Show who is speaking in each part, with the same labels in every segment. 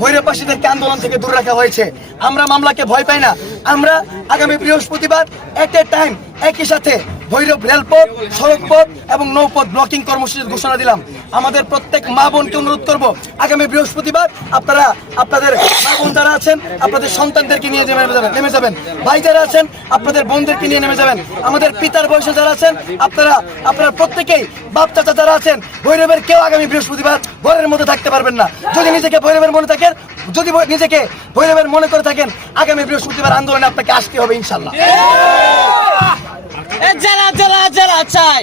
Speaker 1: ভৈরবাসীদেরকে আন্দোলন থেকে দূরে রাখা হয়েছে। আমরা মামলাকে ভয় পাই না। আমরা আগামী বৃহস্পতিবার এট এ টাইম একই সাথে ভৈরব রেলপথ, সড়কপথ এবং নৌপথ ব্লকিং কর্মসূচির ঘোষণা দিলাম। আমাদের প্রত্যেক মা বোনকে অনুরোধ করব, আগামী বৃহস্পতিবার আপনারা, আপনাদের মা বোন যারা আছেন, আপনাদের সন্তানদেরকে নিয়ে নেমে যাবেন নেমে যাবেন। ভাই যারা আছেন, আপনাদের বোনদেরকে নিয়ে নেমে যাবেন। আমাদের পিতার বয়সে যারা আছেন, আপনারা আপনারা প্রত্যেকেই বাপ চাচা যারা আছেন, ভৈরবের কেউ আগামী বৃহস্পতিবার ঘরের মধ্যে থাকতে পারবেন না। যদি নিজেকে ভৈরবের মনে থাকেন যদি নিজেকে ভৈরবের মনে করে থাকেন আগামী বৃহস্পতিবার আন্দোলনে আপনাকে আসতে হবে ইনশাল্লাহ
Speaker 2: জেলা জেলা জেলা চাই।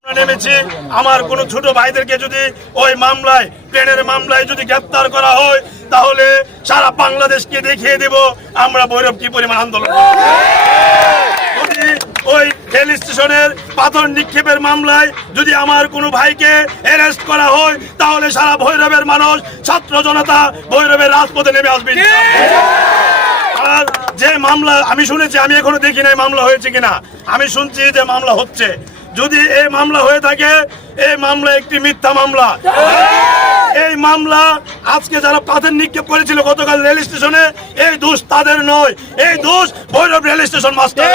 Speaker 3: আমরা নেমেছি আমার কোন ছোট ভাইদেরকে যদি ওই মামলায় প্লেনের মামলায় যদি গ্রেপ্তার করা হয় তাহলে সারা বাংলাদেশকে দেখিয়ে দেব আমরা ভৈরব কি পরিমাণ আন্দোলন। রেল স্টেশনের পাথর নিক্ষেপের মামলায় যদি আমার কোনো ভাইকে অ্যারেস্ট করা হয় তাহলে সারা ভৈরবের মানুষ ছাত্র জনতা ভৈরবের রাজপথে নেমে আসবে আর যে মামলা আমি শুনেছি আমি এখনও দেখি নাই মামলা হয়েছে কিনা। আমি শুনছি যে মামলা হচ্ছে। যদি এই মামলা হয়ে থাকে এই মামলা একটি মিথ্যা মামলা। এই মামলা আজকে যারা পাথর নিক্ষেপ করেছিল গতকাল রেল স্টেশনে এই দোষ তাদের নয়। এই দোষ ভৈরব রেল স্টেশন মাস্টার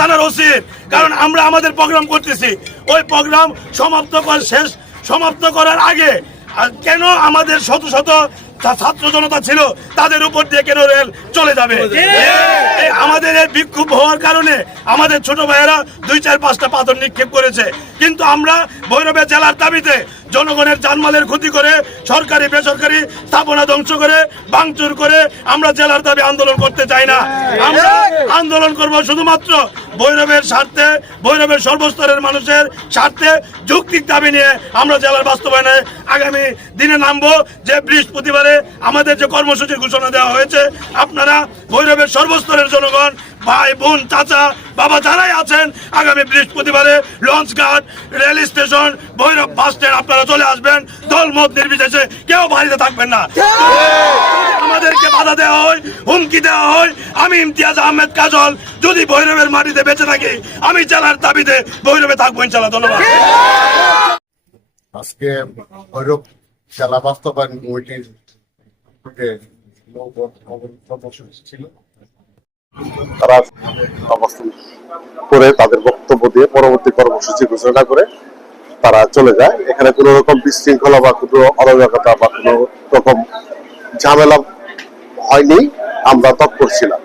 Speaker 3: থানার ওসির কারণ আমরা আমাদের প্রোগ্রাম করতেছি। ওই প্রোগ্রাম সমাপ্ত কর শেষ সমাপ্ত করার আগে কেন আমাদের শত শত ছাত্র জনতা ছিল তাদের উপর দিয়ে কেন রেল চলে যাবে? আমাদের এই বিক্ষোভ হওয়ার কারণে আমাদের ছোট ভাইয়েরা দুই চার পাঁচটা পাথর নিক্ষেপ করেছে। কিন্তু আমরা ভৈরবে জেলার দাবিতে জনগণের জানমালের ক্ষতি করে সরকারি বেসরকারি স্থাপনা ধ্বংস করে ভাঙচুর করে আমরা জেলার দাবি আন্দোলন করতে চাই না। আমরা আন্দোলন করব শুধুমাত্র ভৈরবের স্বার্থে ভৈরবের সর্বস্তরের মানুষের স্বার্থে যৌক্তিক দাবি নিয়ে আমরা জেলার বাস্তবায়নে আগামী দিনে নামবো। যে বৃহস্পতিবারে আমাদের যে কর্মসূচির ঘোষণা দেওয়া হয়েছে, আপনারা ভৈরবের সর্বস্তরের জনগণ, ভাই, বোন, চাচা, বাবা যারাই আছেন, আগামী বৃহস্পতিবারে launch ghat, rail station Bhairab bus stand আপনারা চলে আসবেন। দলমত নির্বিশেষে কেউ বাড়িতে থাকবেন না। আমাদেরকে বাধা দেওয়া হয়, হুমকি দেওয়া হয়। আমি ইমতিয়াজ আহমেদ কাজল, যদি ভৈরবের মাটিতে বেঁচে থাকি, আমি জেলার দাবিতে ভৈরবে থাকব ইনশাল্লাহ ধন্যবাদ।
Speaker 4: আজকে ভৈরব জেলা বাস্তবায়ন কমিটির ছিল। তারা অবস্থান করে তাদের বক্তব্য দিয়ে পরবর্তী কর্মসূচি ঘোষণা করে তারা চলে যায়। এখানে কোনো রকম বিশৃঙ্খলা বা কোনো অরাজকতা বা কোনো রকম ঝামেলা হয়নি আমরা তৎপর ছিলাম।